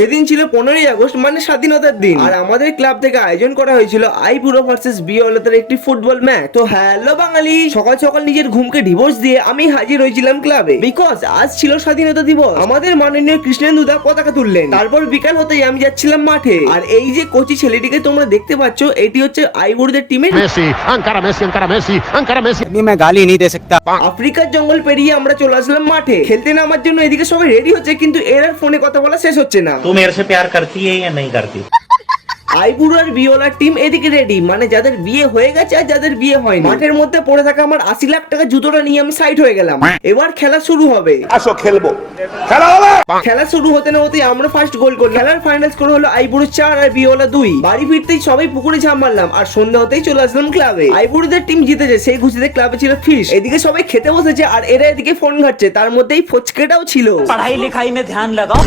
সেদিন ছিল 15ই আগস্ট, মানে স্বাধীনতার দিন। আর আমাদের ক্লাব থেকে আয়োজন করা হয়েছিল আইবুড়ো ভার্সেস বিওলাদের একটি ফুটবল ম্যাচ। তো হ্যালো বাঙালি, সকাল সকাল নিজের ঘুমকে ডিভোর্স দিয়ে আমি হাজির হয়েছিলাম ক্লাবে, বিকজ আজ ছিল স্বাধীনতা দিবস। আমাদের মাননীয় কৃষ্ণেন্দু দা পতাকা তুললেন, তারপর বিকাল হতেই আমি যাচ্ছিলাম মাঠে। আর এই যে কোচি ছেলেটিকে তোমরা দেখতে পাচ্ছ, এটি হচ্ছে আইবুড়োদের টিমের Messi, Ankara Messi, Ankara Messi, Ankara Messi. मैं गाली नहीं दे सकता। আফ্রিকার জঙ্গল পেরিয়ে আমরা চলে আসলাম মাঠে খেলতে নামার জন্য। এদিকে সবাই রেডি হচ্ছে, কিন্তু এর আর ফোনে কথা বলা শেষ হচ্ছে না। तू मेरे से प्यार करती है या नहीं करती? আইবুড়ো আর বিওলার টিম এদিকে রেডি, মানে যাদের বিয়ে হয়ে গেছে আর যাদের বিয়ে হয়নি। মাঠের মধ্যে পড়ে থাকা আমার 80 লাখ টাকা জুতোটা নিয়ে আমি সাইড হয়ে গেলাম। এবার খেলা শুরু হবে। আসো খেলবো, খেলা হবে। খেলা শুরু হতে না হতেই আমরা ফার্স্ট গোল করলাম। খেলার ফাইনাল স্কোর হলো আইবুড়ো 4 আর বিওলা 2। বাড়ি ফিরতেই সবাই পুকুরে ঝাঁপ মারলাম, আর সন্ধ্যা হতেই চলে আসলাম ক্লাবে। আইবুড়োদের টিম জিতেছে, সেই খুশিতে ক্লাবে ছিল ফিশ। এদিকে সবাই খেতে বসেছে আর এরা এদিকে ফোন ঘাটছে, তার মধ্যেই ফচকেটাও ছিল। पढ़ाई लिखाई में ध्यान लगाओ।